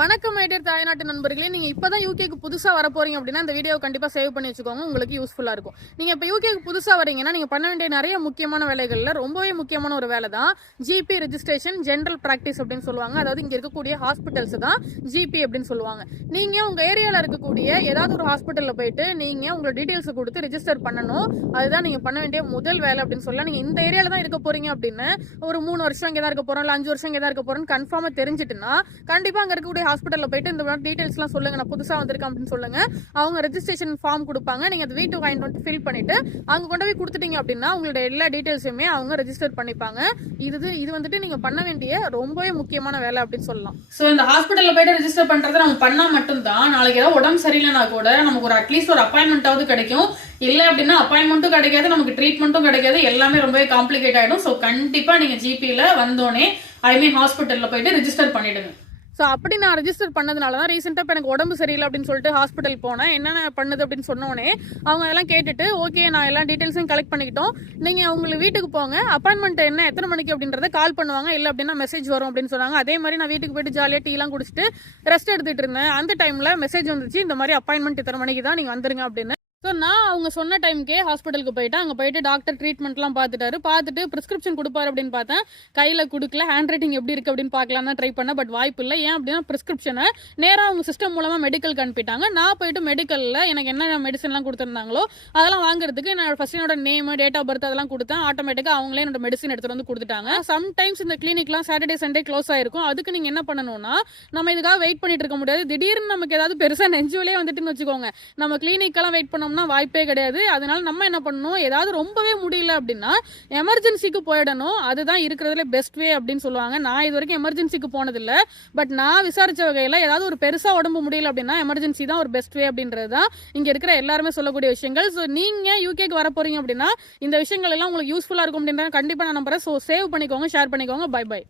வணக்கம் ஐடியர் தாய்நாட்டு நண்பர்களே. நீங்க இப்பதான் யூகேக்கு புதுசா வர போறீங்க அப்படின்னா இந்த வீடியோ கண்டிப்பா சேவ் பண்ணி வச்சுக்கோங்க, உங்களுக்கு யூஸ்ஃபுல்லா இருக்கும். நீங்க இப்ப யூகேக்கு புதுசா வரீங்கன்னா நீங்க பண்ண வேண்டிய நிறைய முக்கியமான வேலைகள்ல ரொம்பவே முக்கியமான ஒரு வேலை தான் ஜிபி ரெஜிஸ்ட்ரேஷன், ஜெனரல் பிராக்டிஸ் அப்படின்னு சொல்லுவாங்க. அதாவது இங்க இருக்கக்கூடிய ஹாஸ்பிட்டல்ஸ் தான் ஜிபி அப்படின்னு சொல்லுவாங்க. நீங்க உங்க ஏரியால இருக்கக்கூடிய ஏதாவது ஒரு ஹாஸ்பிட்டல்ல போயிட்டு நீங்க உங்களோட டீடைல்ஸ் கொடுத்து ரெஜிஸ்டர் பண்ணணும். அதுதான் நீங்க பண்ண வேண்டிய முதல் வேலை அப்படின்னு சொல்லலாம். நீங்க இந்த ஏரியால தான் இருக்க போறீங்க அப்படின்னு ஒரு 3 வருஷம் இங்கே தான் இருக்க போறோம், இல்ல 5 வருஷம் இங்கே தான் இருக்க போறோம்னு கன்ஃபார்மா தெரிஞ்சுட்டுன்னா கண்டிப்பா அங்க இருக்கக்கூடிய ஹாஸ்பிட்டல்ல போயிட்டு இந்த மாதிரி டீடைல்ஸ் எல்லாம் சொல்லுங்க, நான் புதுசா வந்திருக்கேன் அப்படின்னு சொல்லுங்க. அவங்க ரெஜிஸ்ட்ரேஷன் ஃபார்ம் கொடுப்பாங்க. நீங்க அது வீட்டுக்கு வாங்கிட்டு வந்து ஃபில் பண்ணிட்டு அங்க கொண்டு போய் கொடுத்துட்டீங்க அப்படின்னா உங்களோட எல்லா டீடைல்ஸுமே அவங்க ரெஜிஸ்டர் பண்ணிப்பாங்க. இது வந்துட்டு நீங்க பண்ண வேண்டிய ரொம்பவே முக்கியமான வேலை அப்படின்னு சொல்லலாம். சோ இந்த ஹாஸ்பிட்டல்ல போயிட்டு ரெஜிஸ்டர் பண்றது நம்ம பண்ணா மட்டும்தான் நாளைக்கு ஏதாவது உடம்பு சரியில்லைனா கூட நமக்கு ஒரு அட்லீஸ்ட் ஒரு அப்பாயின்மெண்டாவது கிடைக்கும். இல்ல அப்படின்னா அப்பாயின்மெண்ட்டும் கிடைக்காது, நமக்கு ட்ரீட்மெண்ட்டும் கிடைக்காது, எல்லாமே ரொம்பவே காம்ப்ளிகேட் ஆயிடும். சோ கண்டிப்பா நீங்க ஜிபில வந்தோடனே ஹாஸ்பிட்டல்ல போயிட்டு ரெஜிஸ்டர் பண்ணிடுங்க. ஸோ அப்படி நான் ரெஜிஸ்டர் பண்ணதுனால தான் ரீசெண்டாக இப்போ எனக்கு உடம்பு சரியில்லை அப்படின்னு சொல்லிட்டு ஹாஸ்பிட்டல் போனேன். என்னென்ன பண்ணுது அப்படின்னு சொன்னோடனே அவங்க எல்லாம் கேட்டுட்டு ஓகே நான் எல்லா டீட்டெயில்ஸையும் கலெக்ட் பண்ணிக்கிட்டோம், நீங்கள் உங்களுக்கு வீட்டுக்கு போங்க, அப்பாயின்மெண்ட் என்ன எத்தனை மணிக்கு அப்படின்றத கால் பண்ணுவாங்க, இல்லை அப்படின்னா மெசேஜ் வரும் அப்படின்னு சொன்னாங்க. அதே மாதிரி நான் வீட்டுக்கு போயிட்டு ஜாலியாக டீலாம் குடிச்சிட்டு ரெஸ்ட் எடுத்துட்டு இருந்தேன். அந்த டைமில் மெசேஜ் வந்துச்சு, இந்த மாதிரி அப்பாயின்மெண்ட் இத்தனை மணிக்கு தான் நீங்கள் வந்துருங்க அப்படின்னு. ஸோ நான் அவங்க சொன்ன டைமுக்கே ஹாஸ்பிட்டலுக்கு போயிட்டேன். அங்கே போயிட்டு டாக்டர் ட்ரீட்மெண்ட்லாம் பார்த்துட்டு ப்ரிஸ்கிரிப்ஷன் கொடுப்பாரு அப்படின்னு பார்த்தேன். கையில் கொடுக்கல, ஹேண்ட் ரைட்டிங் எப்படி இருக்குது அப்படின்னு பார்க்கலாம் தான் ட்ரை பண்ணேன். பட் வாய்ப்பு இல்லை. ஏன் அப்படின்னா ப்ரிஸ்கிரிப்ஷனை நேராக அவங்க சிஸ்டம் மூலமாக மெடிக்கலுக்கு அனுப்பிட்டாங்க. நான் போயிட்டு மெடிக்கலில் எனக்கு என்ன மெடிசன்லாம் கொடுத்துருந்தாங்களோ அதெல்லாம் வாங்குறதுக்கு நான் ஃபர்ஸ்ட் என்னோட நேம், டேட் ஆஃப் பர்த் அதெல்லாம் கொடுத்தேன். ஆட்டோமேட்டிக்காக அவங்களே என்னோட மெடிசன் எடுத்துகிட்டு வந்து கொடுத்துட்டாங்க. சம்டைம்ஸ் இந்த கிளினிக்லாம் சாட்டர்டே சண்டே க்ளோஸ் ஆயிருக்கும். அதுக்கு நீங்கள் என்ன பண்ணணும்னா நம்ம இதுக்காக வெயிட் பண்ணிட்டு இருக்க முடியாது. திடீர்னு நமக்கு ஏதாவது பெருசாக நெஞ்சுவலே வந்துட்டுன்னு வச்சுக்கோங்க, நம்ம கிளினிக்கெல்லாம் வெயிட் பண்ணோம் வாய்ப்பே கிடையாது. அதனால நம்ம என்ன பண்ணணும், ஏதாவது ரொம்பவே முடியல அப்படின்னா எமர்ஜென்சிக்கு போயிடணும். அதுதான் இருக்கிறதுல பெஸ்ட் வே அப்படின்னு சொல்லுவாங்க. நான் இது வரைக்கும் எமர்ஜென்சிக்கு போனதில்லை. பட் நான் விசாரிச்ச வகையில் ஏதாவது ஒரு பெருசா உடம்பு முடியல அப்படின்னா எமர்ஜென்சி தான் ஒரு பெஸ்ட் வே அப்படின்றது தான் இங்க இருக்கிற எல்லாருமே சொல்லக்கூடிய விஷயங்கள். ஸோ நீங்க யூகேக்கு வர போறீங்க அப்படின்னா இந்த விஷயங்கள் எல்லாம் உங்களுக்கு யூஸ்ஃபுல்லா இருக்கும் அப்படின்றத கண்டிப்பா நான் நம்புறேன். ஸோ சேவ் பண்ணிக்கோங்க, ஷேர் பண்ணிக்கோங்க. Bye by.